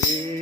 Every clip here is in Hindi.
Yeah.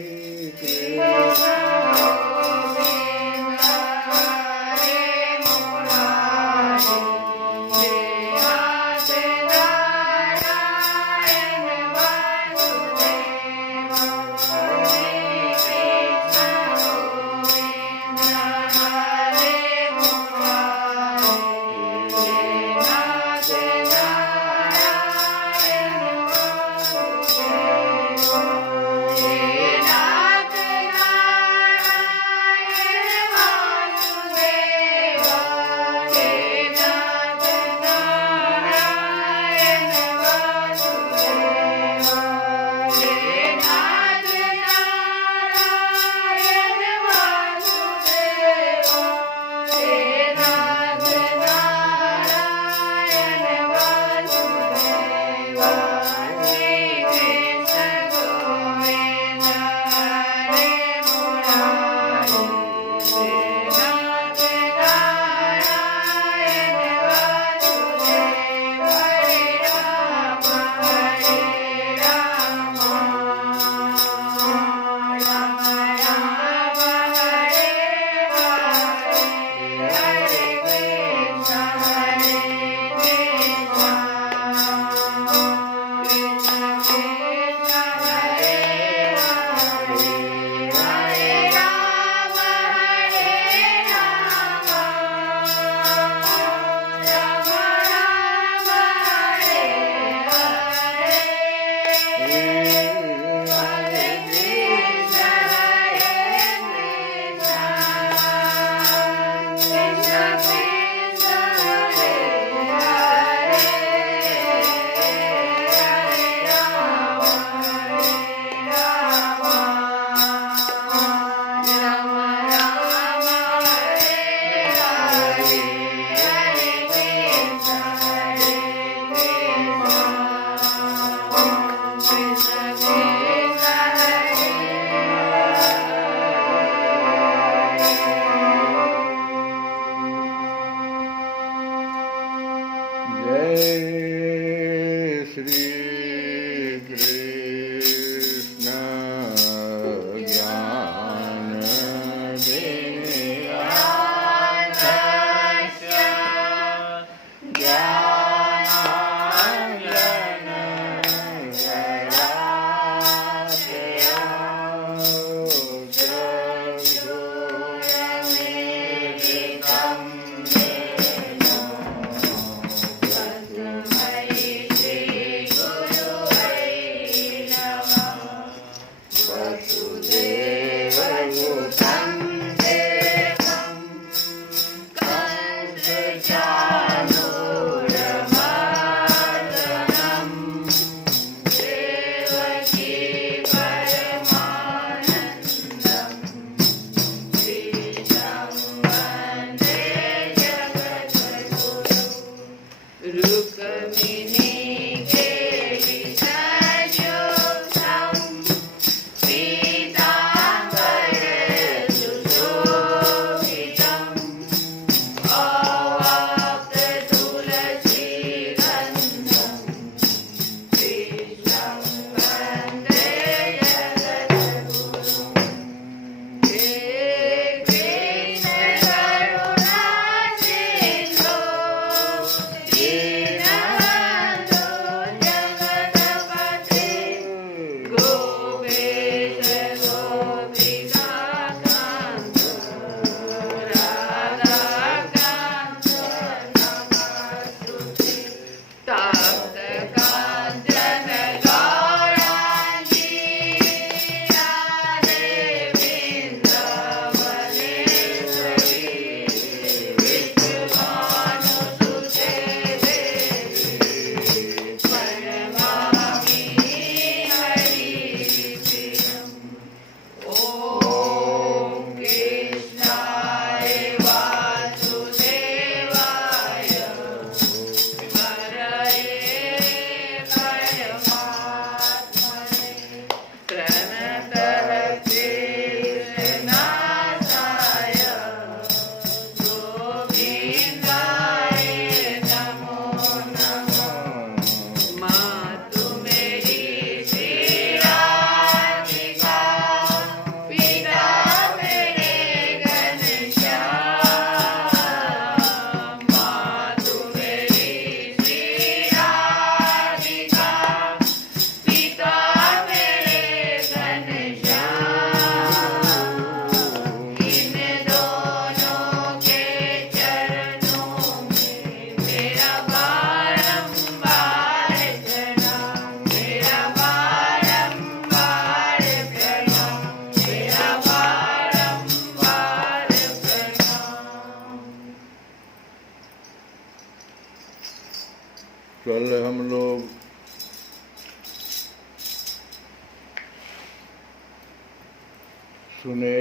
सुने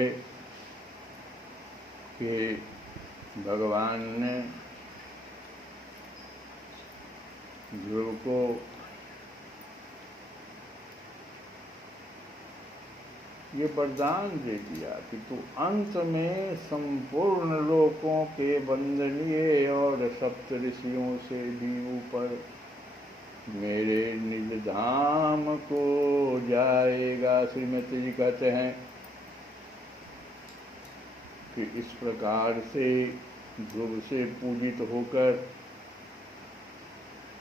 कि भगवान ने ध्रुव को ये वरदान दे दिया कि तू अंत में संपूर्ण लोकों के वंदनीय और सप्त ऋषियों से भी ऊपर मेरे निज धाम को जाएगा। श्रीमती जी कहते हैं कि इस प्रकार से ध्रुव से पूजित होकर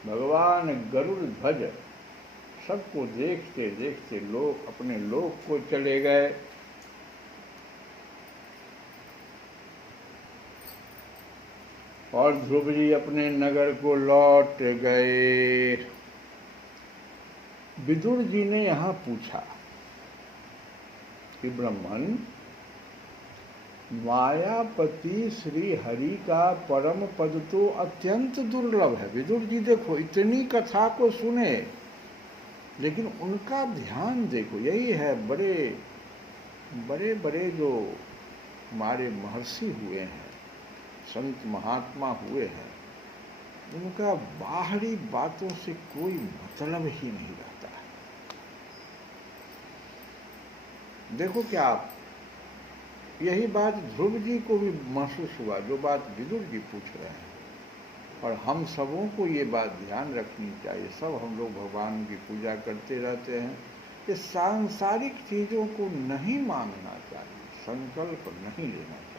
भगवान गरुड़ ध्वज सबको देखते देखते लोग अपने लोक को चले गए। और ध्रुव जी अपने नगर को लौट गए। विदुर जी ने यहाँ पूछा कि ब्राह्मण, मायापति श्री हरि का परम पद तो अत्यंत दुर्लभ है। विदुर जी देखो इतनी कथा को सुने, लेकिन उनका ध्यान देखो, यही है बड़े बड़े बड़े जो हमारे महर्षि हुए हैं, संत महात्मा हुए हैं, उनका बाहरी बातों से कोई मतलब ही नहीं रहता है। देखो क्या आप, यही बात ध्रुव जी को भी महसूस हुआ जो बात विदुर जी पूछ रहे हैं, और हम सबों को ये बात ध्यान रखनी चाहिए। सब हम लोग भगवान की पूजा करते रहते हैं, ये सांसारिक चीज़ों को नहीं मानना चाहिए, संकल्प नहीं लेना चाहिए।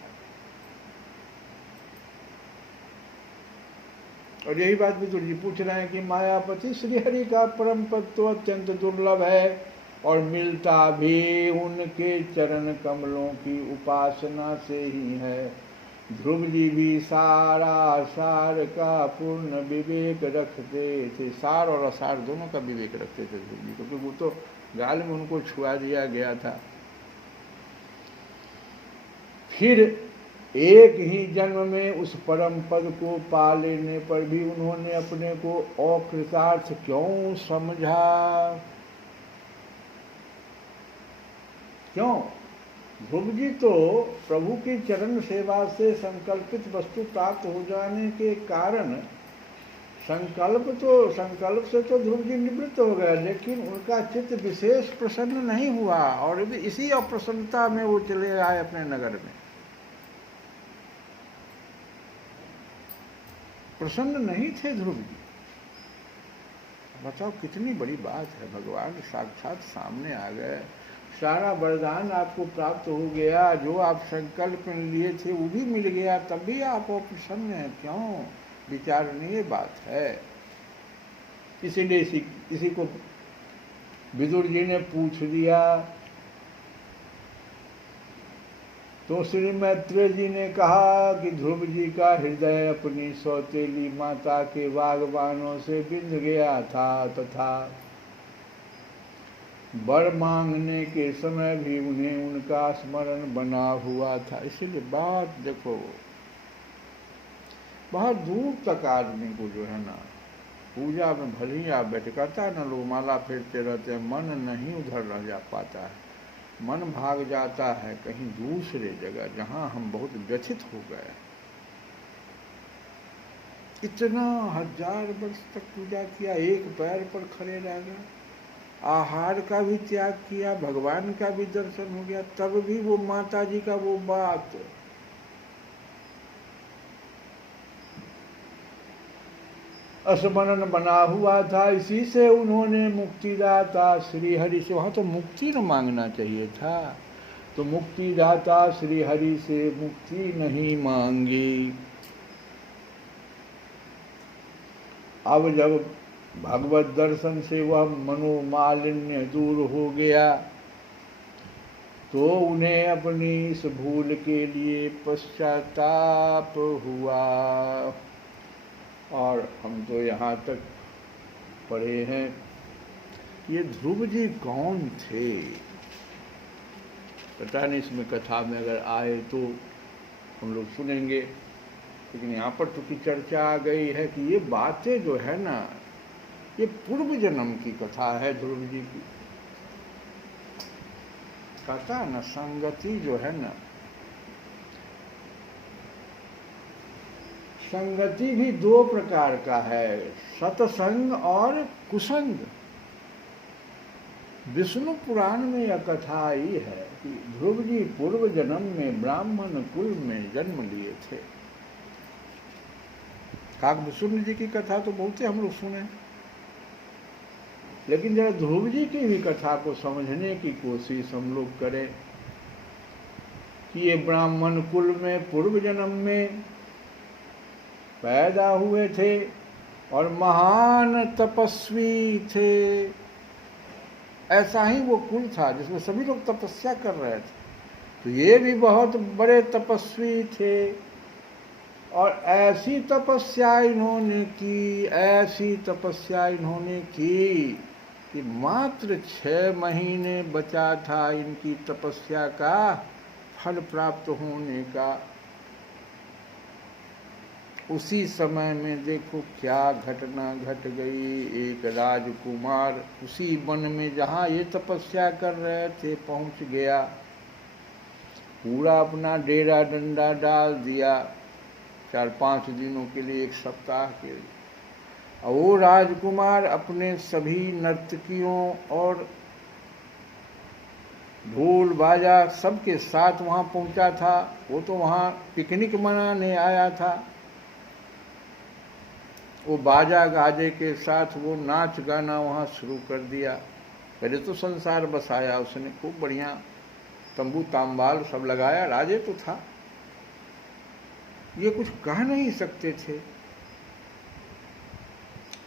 और यही बात विदुर जी पूछ रहे हैं कि मायापति श्रीहरि का परम पद तो अत्यंत दुर्लभ है और मिलता भी उनके चरण कमलों की उपासना से ही है। ध्रुव जी भी सारा सार का पूर्ण विवेक रखते थे। सार और असार दोनों का विवेक रखते थे ध्रुव जी, क्योंकि वो तो गाल में उनको छुआ दिया गया था। फिर एक ही जन्म में उस परम पद को पा लेने पर भी उन्होंने अपने को अकृतार्थ क्यों समझा? क्यों? ध्रुव जी तो प्रभु की चरण सेवा से संकल्पित वस्तु प्राप्त हो जाने के कारण संकल्प से तो ध्रुव जी निवृत्त हो गए, लेकिन उनका चित्त विशेष प्रसन्न नहीं हुआ और इसी अप्रसन्नता में वो चले आए अपने नगर में। प्रसन्न नहीं थे ध्रुव जी। बताओ कितनी बड़ी बात है, भगवान साक्षात सामने आ गए, सारा वरदान आपको प्राप्त हो गया, जो आप संकल्प में लिए थे वो भी मिल गया, तब भी आप प्रसन्न हैं। क्यों? विचारणीय बात है। इसीलिए इसी को विदुर जी ने पूछ दिया। तो श्री मैत्रेय जी ने कहा कि ध्रुव जी का हृदय अपनी सौतेली माता के बागबानों से बिंध गया था तथा वर मांगने के समय भी उन्हें उनका स्मरण बना हुआ था। इसीलिए बात देखो, बहुत दूर तक आदमी को जो है ना, पूजा में भले ही आप बैठे, करता ना लोग माला फेरते रहते हैं, मन नहीं उधर रह जा पाता है, मन भाग जाता है कहीं दूसरे जगह जहां हम बहुत व्यथित हो गए। इतना 1000 वर्ष तक पूजा किया, एक पैर पर खड़े रह गए, आहार का भी त्याग किया, भगवान का भी दर्शन हो गया, तब भी वो माता जी का वो बात, स्मरण बना हुआ था। इसी से उन्होंने मुक्तिदाता श्री हरि से, वहां तो मुक्ति न मांगना चाहिए था, तो मुक्तिदाता श्री हरि से मुक्ति नहीं मांगी। अब जब भगवत दर्शन से वह मनोमालिन्य दूर हो गया तो उन्हें अपनी इस भूल के लिए पश्चाताप हुआ। और हम तो यहाँ तक पढ़े हैं। ये ध्रुव जी कौन थे पता नहीं, इसमें कथा में अगर आए तो हम लोग सुनेंगे, लेकिन यहाँ पर चूंकि चर्चा आ गई है कि ये बातें जो है ना, ये पूर्व जन्म की कथा है ध्रुव जी की। कहता है ना, संगति जो है ना, संगति भी दो प्रकार का है, सत्संग और कुसंग। विष्णु पुराण में यह कथा आई है कि ध्रुव जी पूर्व जन्म में ब्राह्मण कुल में जन्म लिए थे। काकभूषुंड जी की कथा तो बहुत हम लोग सुने, लेकिन जरा ध्रुव जी की भी कथा को समझने की कोशिश हम लोग करें कि ये ब्राह्मण कुल में पूर्व जन्म में पैदा हुए थे और महान तपस्वी थे। ऐसा ही वो कुल था जिसमें सभी लोग तपस्या कर रहे थे, तो ये भी बहुत बड़े तपस्वी थे। और ऐसी तपस्या इन्होंने की, ऐसी तपस्या इन्होंने की कि मात्र 6 महीने बचा था इनकी तपस्या का फल प्राप्त होने का। उसी समय में देखो क्या घटना घट गई। एक राजकुमार उसी वन में जहाँ ये तपस्या कर रहे थे पहुँच गया, पूरा अपना डेरा डंडा डाल दिया 4-5 दिनों के लिए, 1 सप्ताह के लिए। और वो राजकुमार अपने सभी नर्तकियों और ढोल बाजा सबके साथ वहाँ पहुँचा था। वो तो वहाँ पिकनिक मनाने आया था। वो बाजा गाजे के साथ वो नाच गाना वहाँ शुरू कर दिया। पहले तो संसार बसाया उसने, खूब बढ़िया तंबू तांबाल सब लगाया, राजे तो था। ये कुछ कह नहीं सकते थे।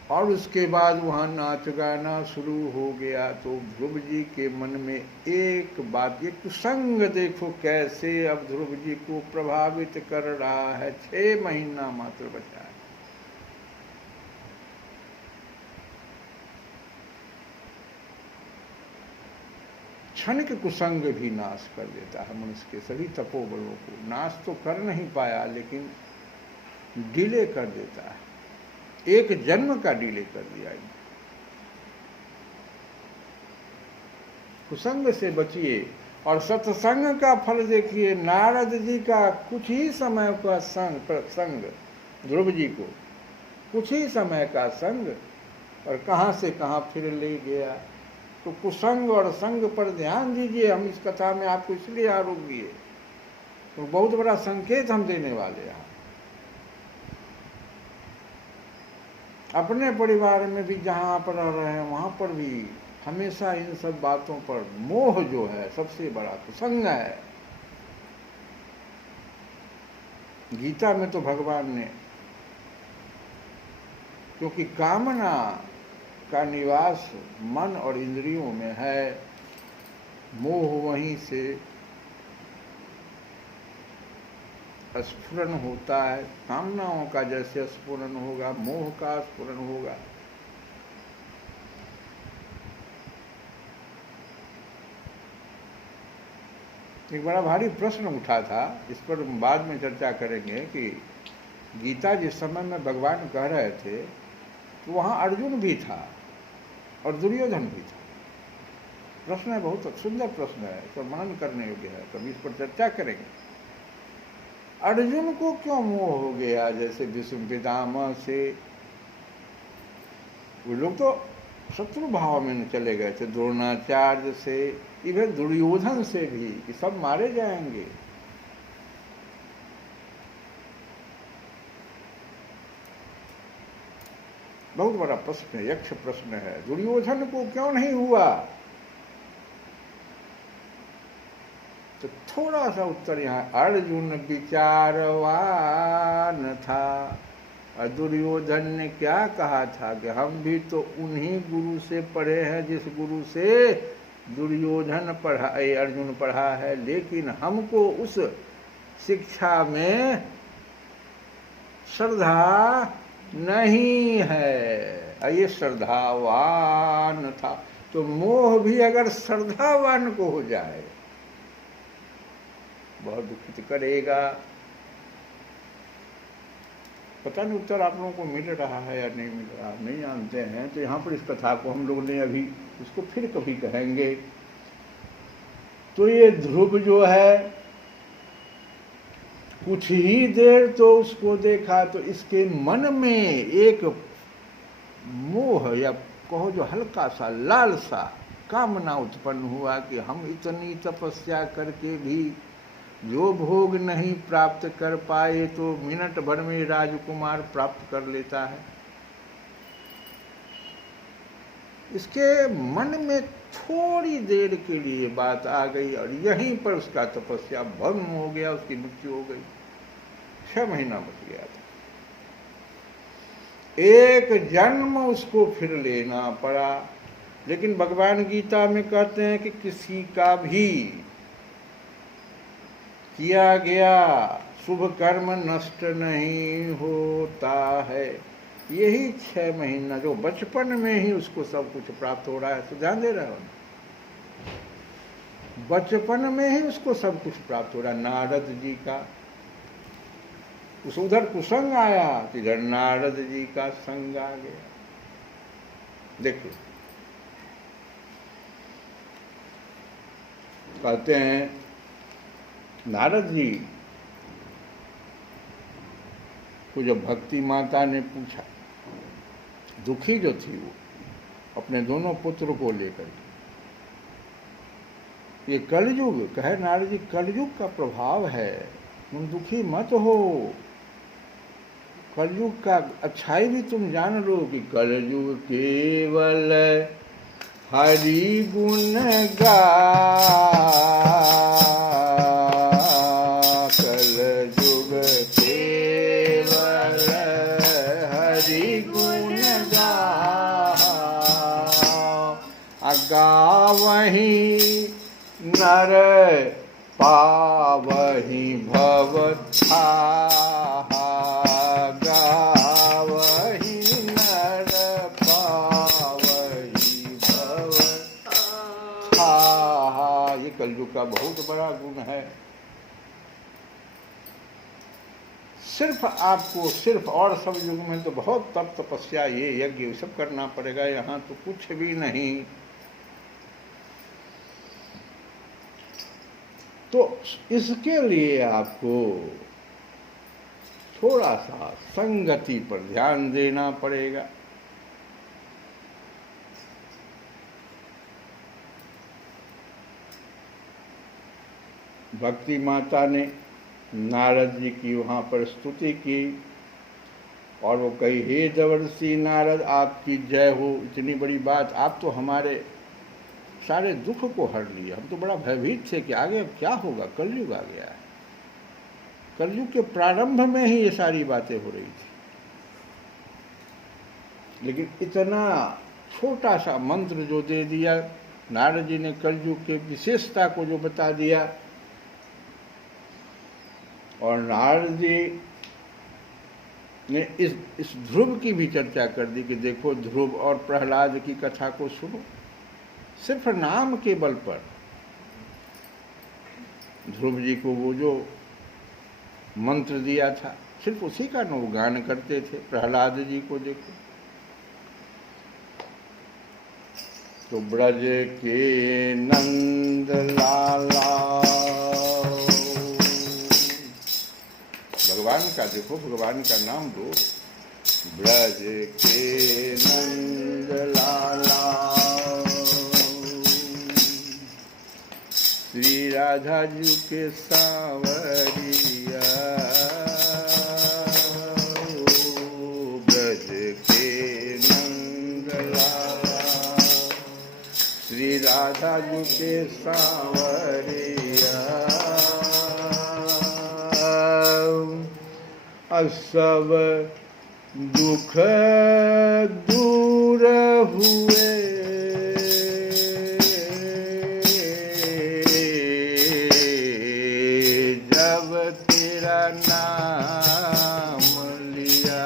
और उसके बाद वहाँ नाच गाना शुरू हो गया। तो ध्रुव जी के मन में एक बात, ये कुसंग देखो कैसे अब ध्रुव जी को प्रभावित कर रहा है। 6 महीना मात्र बचा है। क्षणिक कुसंग भी नाश कर देता है मनुष्य के सभी तपोबलों को। नाश तो कर नहीं पाया, लेकिन डिले कर देता है। 1 जन्म का डिले कर दिया। कुसंग से बचिए और सत्संग का फल देखिए। नारद जी का कुछ ही समय का संग ध्रुव जी को, कुछ ही समय का संग, और कहाँ से कहाँ फिर ले गया। तो कुसंग और संग पर ध्यान दीजिए। हम इस कथा में आपको इसलिए आरोप दिए, तो बहुत बड़ा संकेत हम देने वाले हैं। अपने परिवार में भी जहाँ आप रह रहे हैं वहाँ पर भी हमेशा इन सब बातों पर मोह जो है सबसे बड़ा कुसंग है। गीता में तो भगवान ने, क्योंकि कामना का निवास मन और इंद्रियों में है, मोह वहीं से स्फुरन होता है। कामनाओं का जैसे स्फुरन होगा, मोह का स्फुरन होगा। एक बड़ा भारी प्रश्न उठा था, इस पर बाद में चर्चा करेंगे कि गीता जिस समय में भगवान कह रहे थे तो वहाँ अर्जुन भी था और दुर्योधन भी था। प्रश्न है, बहुत सुंदर प्रश्न है, तो मनन करने योग्य है, कभी इस पर चर्चा करेंगे। अर्जुन को क्यों मोह हो गया जैसे भीष्म पितामह से? वो लोग तो शत्रु भाव में चले गए थे, द्रोणाचार्य से, इवन दुर्योधन से भी, कि सब मारे जाएंगे। बहुत बड़ा प्रश्न है, यक्ष प्रश्न है। दुर्योधन को क्यों नहीं हुआ? तो थोड़ा सा उत्तर यहाँ, अर्जुन विचारवान था और दुर्योधन ने क्या कहा था कि हम भी तो उन्हीं गुरु से पढ़े हैं जिस गुरु से दुर्योधन पढ़ा, अर्जुन पढ़ा है, लेकिन हमको उस शिक्षा में श्रद्धा नहीं है। ये श्रद्धावान था। तो मोह भी अगर श्रद्धावान को हो जाए बहुत दुखित करेगा। पता नहीं उत्तर आप लोगों को मिल रहा है या नहीं मिल रहा, नहीं जानते हैं। तो यहाँ पर इस कथा को हम लोगों ने अभी इसको फिर कभी कहेंगे। तो ये ध्रुव जो है कुछ ही देर तो उसको देखा तो इसके मन में एक मोह या कहो जो हल्का सा लालसा कामना उत्पन्न हुआ कि हम इतनी तपस्या करके भी जो भोग नहीं प्राप्त कर पाए तो मिनट भर में राजकुमार प्राप्त कर लेता है। इसके मन में थोड़ी देर के लिए बात आ गई और यहीं पर उसका तपस्या भंग हो गया, उसकी मृत्यु हो गई। 6 महीना बच गया था। एक जन्म उसको फिर लेना पड़ा। लेकिन भगवान गीता में कहते हैं कि किसी का भी किया गया शुभ कर्म नष्ट नहीं होता है। यही 6 महीना जो बचपन में ही उसको सब कुछ प्राप्त हो रहा है, तो ध्यान दे रहे हो, बचपन में ही उसको सब कुछ प्राप्त हो रहा है। नारद जी का उस उधर कुसंग आया, इधर नारद जी का संग आ गया। देखिए कहते हैं नारद जी को जब भक्ति माता ने पूछा, दुखी जो थी वो अपने दोनों पुत्र को लेकर, ये कलयुग कहे नारद जी, कलयुग का प्रभाव है, तुम दुखी मत हो। कलयुग का अच्छाई भी तुम जान लो कि कलयुग केवल हरि गुण गा, कलयुग केवल हरि गुण गा, गावहीं नर पावहीं भव था, गावहीं नर पावहीं भव था। ये कलयुग का बहुत बड़ा गुण है। सिर्फ आपको सिर्फ, और सब युग में तो बहुत तप तपस्या ये यज्ञ सब करना पड़ेगा, यहाँ तो कुछ भी नहीं। तो इसके लिए आपको थोड़ा सा संगति पर ध्यान देना पड़ेगा। भक्ति माता ने नारद जी की वहाँ पर स्तुति की और वो कही, हे देवर्षि नारद आपकी जय हो। इतनी बड़ी बात, आप तो हमारे सारे दुख को हर लिए। हम तो बड़ा भयभीत थे कि आगे अब क्या होगा, कलयुग आ गया है। कलयुग के प्रारंभ में ही ये सारी बातें हो रही थी, लेकिन इतना छोटा सा मंत्र जो दे दिया नारद जी ने, कलयुग के विशेषता को जो बता दिया, और नारद जी ने इस ध्रुव की भी चर्चा कर दी कि देखो ध्रुव और प्रहलाद की कथा को सुनो। सिर्फ नाम के बल पर ध्रुव जी को वो जो मंत्र दिया था, सिर्फ उसी का नवगान करते थे। प्रहलाद जी को देखो, तो ब्रज के नंद लाला, भगवान का देखो, भगवान का नाम दो, ब्रज के नंद लाला, श्री राधा जी के सांवरिया, ब्रज के नंद लाला, श्री राधा जी के सांवरिया, सब दुख दूर हुए, जब तेरा नाम लिया,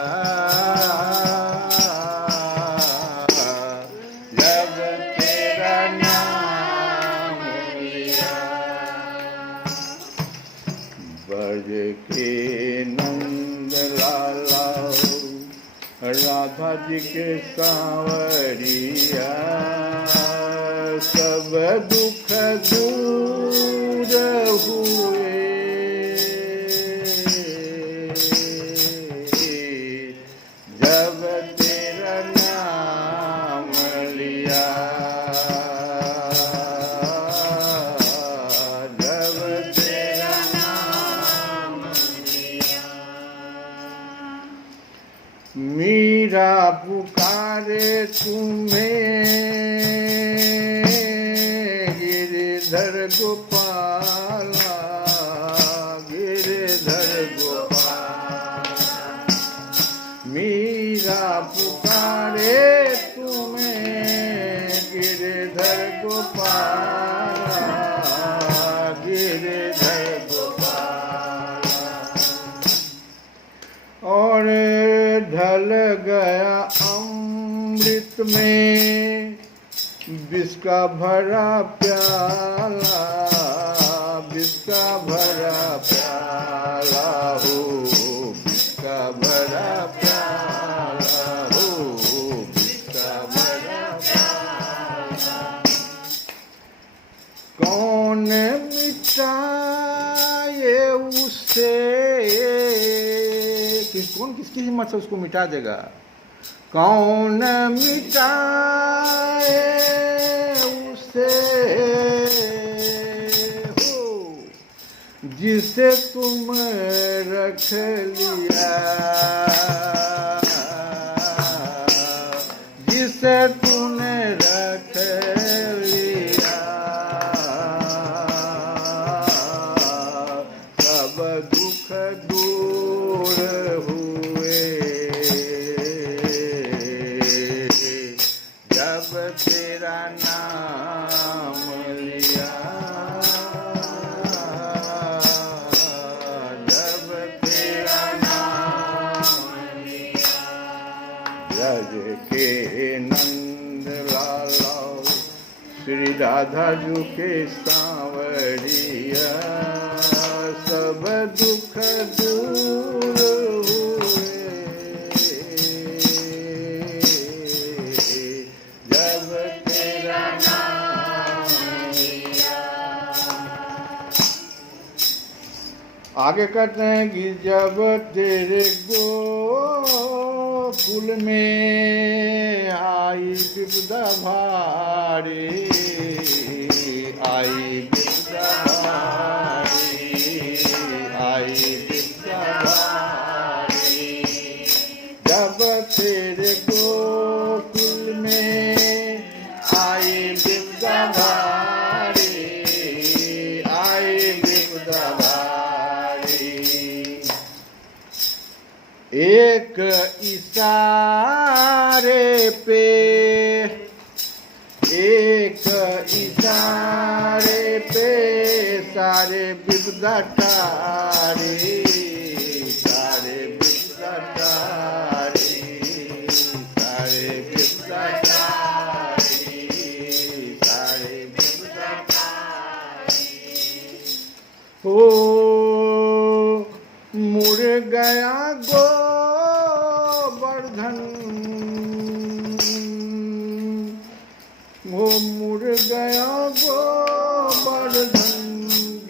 जब तेरा नाम लिया, ब्रज के नंद लाला, राधा जी के सांवरिया, सब दुख दूर मीरा पुकारे तुम्हें गिरधर गोपाला, गिरधर गोपाला। मीरा पुकारे तुम्हें गिरधर गोपाला, गिरधर गोपाला। और ढल गया अमृत में विष का भरा प्याला, विष का भरा प्याला हो, विष का भरा प्याला हो, विष का भरा प्याला। कौन मिटाए उसे, कौन किसकी हिम्मत से उसको मिटा देगा? कौन मिटाए उसे हो जिसे तुम रख लिया, जिसे तूने रख लिया। सब दुख दूर हुए जब तेरा नाम लिया, जब तेरा नाम लिया। ब्रज के नंद लाला श्री राधा जी के सांवरिया, सब दुख दूर हुए जब तेरा नाम लिया। आगे कहते हैं कि जब तेरे गोकुल में आई विपदा भारी, आई विपदा भारी, आई विपदा भारी। जब तेरे गोकुल में आई विपदा भारी, आई विपदा भारी। एक इशारे पे, एक इशारे पे सारे विपदा टारे, सारे विपदा टारे, सारे विपदा टारे, सारे विपदा टारे। हो मुड़ गया गोवर्धन, वो मुड़ गया गोवर्धन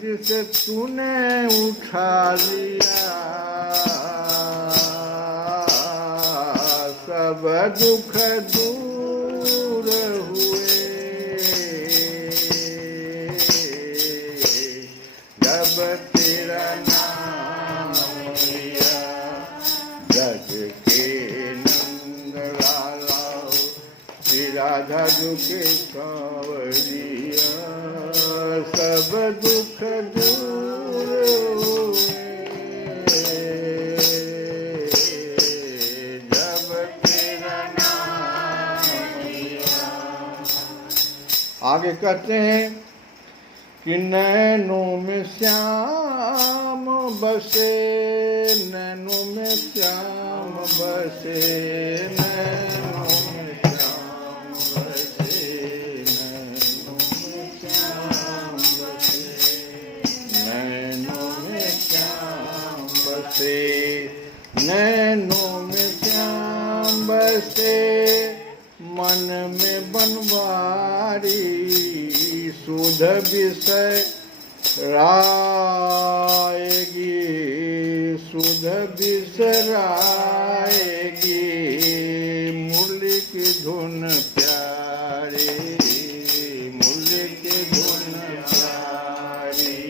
जिसे तूने उठा लिया। सब दुख दूर हुए जब तेरा नाम लिया। ब्रज के नंद लाला श्री राधा जी के सांवरिया, सब दुख दूर हुए जब तेरा नाम लिया। आगे कहते हैं कि नैनों में श्याम बसे, नैनों में श्याम बसे, नैनों में श्याम बसे, नैनों में श्याम बसे, नैनों में श्याम बसे, नैनों में श्याम बसे। मन में बनवारी सुध विषय राएगी, सुध बिसराएगी। मुरली की धुन प्यारी, मुरली की धुन प्यारी।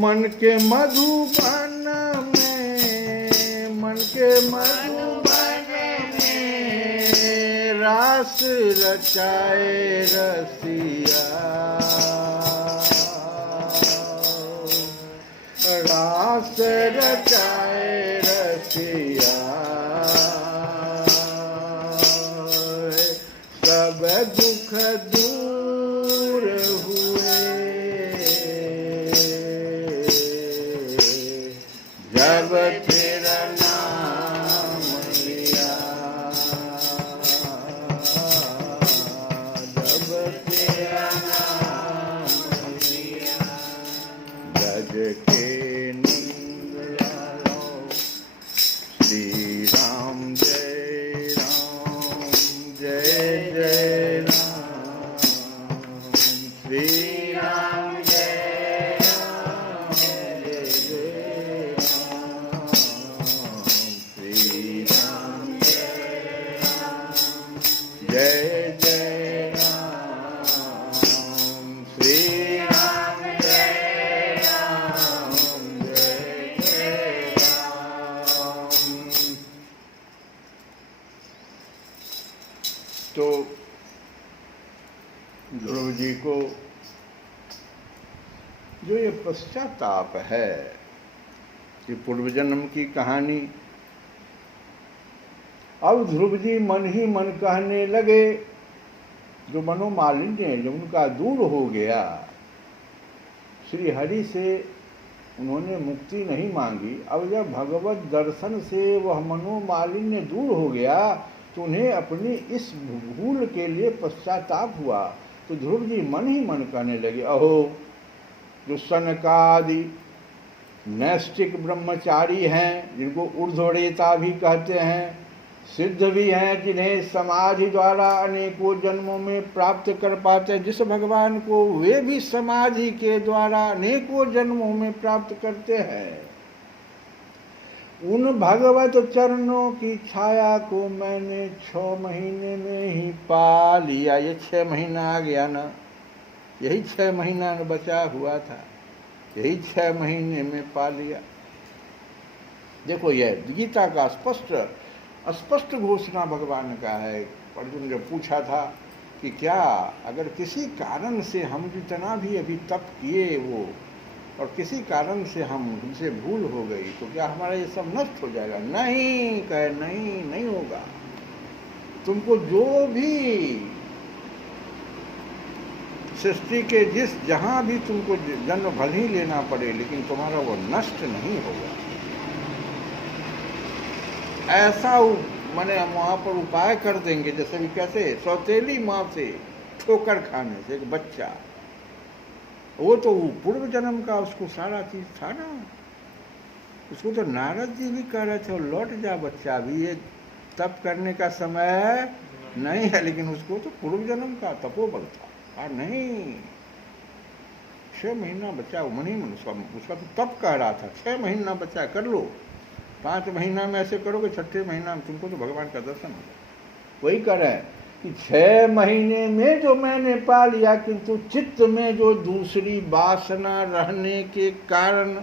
मन के मधुबन में, मन के मधु रास रचाए रसिया, रास रचाए रसिया, सब दुख दूर हुए जब तेरा नाम लिया, जब तेरा नाम लिया। गज के नींद लालो, श्री राम जय राम, जय जय राम, श्री राम जय राम, जय जय राम, श्री राम जय राम, जय जय राम, श्री राम जय राम, जय जय राम। तो ध्रुव जी को जो ये पश्चाताप है, ये पूर्व जन्म की कहानी, अब ध्रुव जी मन ही मन कहने लगे, जो मनोमालिन्य जो उनका दूर हो गया, श्री हरि से उन्होंने मुक्ति नहीं मांगी, अब जब भगवत दर्शन से वह मनोमालिन्य दूर हो गया तो उन्हें अपनी इस भूल के लिए पश्चाताप हुआ। तो ध्रुव जी मन ही मन कहने लगे, अहो जो सनकादि नैष्टिक ब्रह्मचारी हैं, जिनको ऊर्ध्वरेता भी कहते हैं, सिद्ध भी हैं, जिन्हें समाधि द्वारा अनेकों जन्मों में प्राप्त कर पाते हैं, जिस भगवान को वे भी समाधि के द्वारा अनेकों जन्मों में प्राप्त करते हैं, उन भगवत चरणों की छाया को मैंने 6 महीने में ही पा लिया। ये 6 महीना आ गया ना, यही 6 महीना बचा हुआ था, यही 6 महीने में पा लिया। देखो यह गीता का स्पष्ट घोषणा भगवान का है। अर्जुन ने पूछा था कि क्या अगर किसी कारण से हम जितना भी अभी तप किए वो, और किसी कारण से हमसे भूल हो गई, तो क्या हमारा ये सब नष्ट हो जाएगा? नहीं, कहे नहीं होगा। तुमको जो भी सृष्टि के जहां भी तुमको जन्म भले ही लेना पड़े, लेकिन तुम्हारा वो नष्ट नहीं होगा। ऐसा माने हम वहां पर उपाय कर देंगे, जैसे भी कैसे सौतेली माँ से ठोकर खाने से एक बच्चा, वो तो पूर्व जन्म का उसको सारा चीज था ना, उसको तो नारद जी भी कह रहे थे लौट जा बच्चा, अभी ये तप करने का समय नहीं है, लेकिन उसको तो पूर्व जन्म का तपोबल था। नहीं, 6 महीना बच्चा मन ही मन उसका तो तप कह रहा था, 6 महीना बच्चा कर लो, 5 महीना में ऐसे करोगे, 6ठे महीना में तुमको तो भगवान का दर्शन होगा। वही कर रहे हैं कि 6 महीने में जो मैंने पा लिया, किंतु चित्त में जो दूसरी वासना रहने के कारण,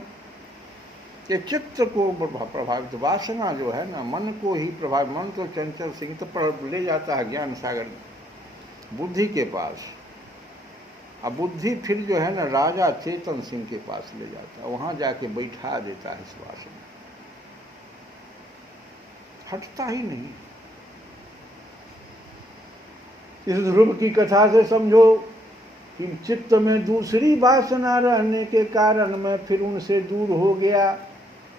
कि चित्त को प्रभावित वासना जो है ना, मन को ही प्रभावित, मन तो चंचल सिंह तो ले जाता है ज्ञान सागर बुद्धि के पास, अब बुद्धि फिर जो है ना राजा चेतन सिंह के पास ले जाता है, वहां जाके बैठा देता है इस वासना, हटता ही नहीं। इस ध्रुव की कथा से समझो कि चित्त में दूसरी वासना रहने के कारण मैं फिर उनसे दूर हो गया।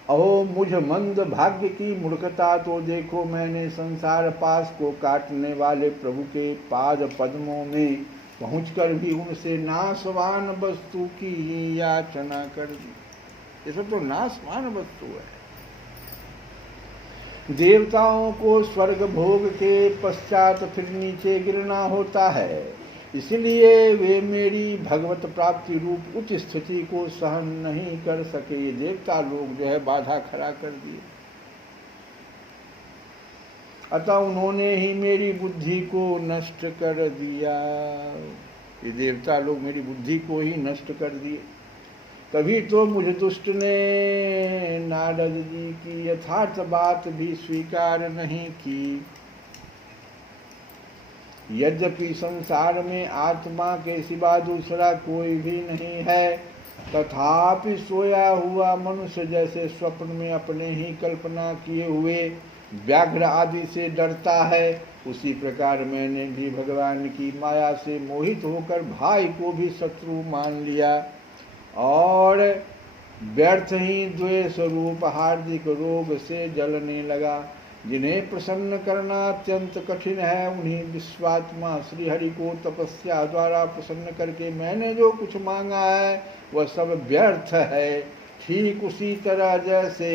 अहो मुझ मंद भाग्य की मूर्खता, तो देखो मैंने संसार पास को काटने वाले प्रभु के पाद पद्मों में पहुंचकर भी उनसे नाशवान वस्तु की याचना कर दी। ये सब तो नाशवान वस्तु है। देवताओं को स्वर्ग भोग के पश्चात फिर नीचे गिरना होता है, इसलिए वे मेरी भगवत प्राप्ति रूप उच्च स्थिति को सहन नहीं कर सके। देवता लोग जो है बाधा खड़ा कर दिए, अतः उन्होंने ही मेरी बुद्धि को नष्ट कर दिया। ये देवता लोग मेरी बुद्धि को ही नष्ट कर दिए। तभी तो मुझ दुष्ट ने नारद जी की यथार्थ बात भी स्वीकार नहीं की। यद्यपि संसार में आत्मा के सिवा दूसरा कोई भी नहीं है, तथापि सोया हुआ मनुष्य जैसे स्वप्न में अपने ही कल्पना किए हुए व्याघ्र आदि से डरता है, उसी प्रकार मैंने भी भगवान की माया से मोहित होकर भाई को भी शत्रु मान लिया और व्यर्थ ही द्वेष रूप हार्दिक रोग से जलने लगा। जिन्हें प्रसन्न करना अत्यंत कठिन है, उन्हीं विश्वात्मा श्रीहरि को तपस्या द्वारा प्रसन्न करके मैंने जो कुछ मांगा है वह सब व्यर्थ है। ठीक उसी तरह जैसे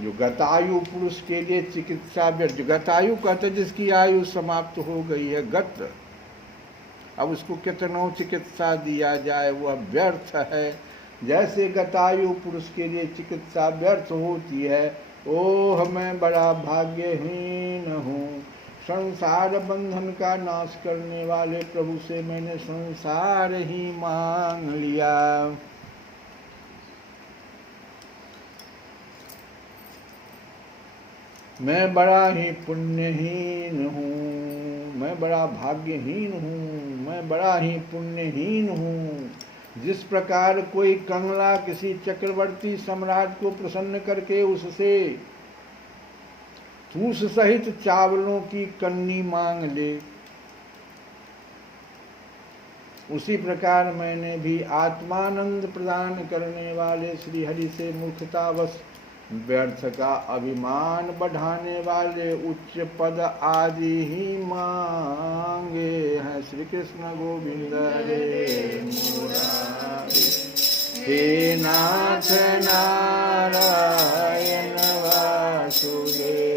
जो गतायु पुरुष के लिए चिकित्सा व्यर्थ, गतायु कहते जिसकी आयु समाप्त हो गई है, गत, अब उसको कितनों चिकित्सा दिया जाए वह व्यर्थ है। जैसे गतायु पुरुष के लिए चिकित्सा व्यर्थ होती है, ओह मैं बड़ा भाग्यहीन हूँ। संसार बंधन का नाश करने वाले प्रभु से मैंने संसार ही मांग लिया। मैं बड़ा ही पुण्यहीन हूँ, मैं बड़ा भाग्यहीन हूँ, मैं बड़ा ही पुण्यहीन हूँ। जिस प्रकार कोई कंगला किसी चक्रवर्ती सम्राट को प्रसन्न करके उससे ठूस सहित चावलों की कन्नी मांग ले, उसी प्रकार मैंने भी आत्मानंद प्रदान करने वाले श्री हरि से मूर्खतावश व्यर्थ का अभिमान बढ़ाने वाले उच्च पद आदि ही मांगे हैं। श्री कृष्ण गोविंद रे मुरारी, हे नाथ नारायण वासुदेव।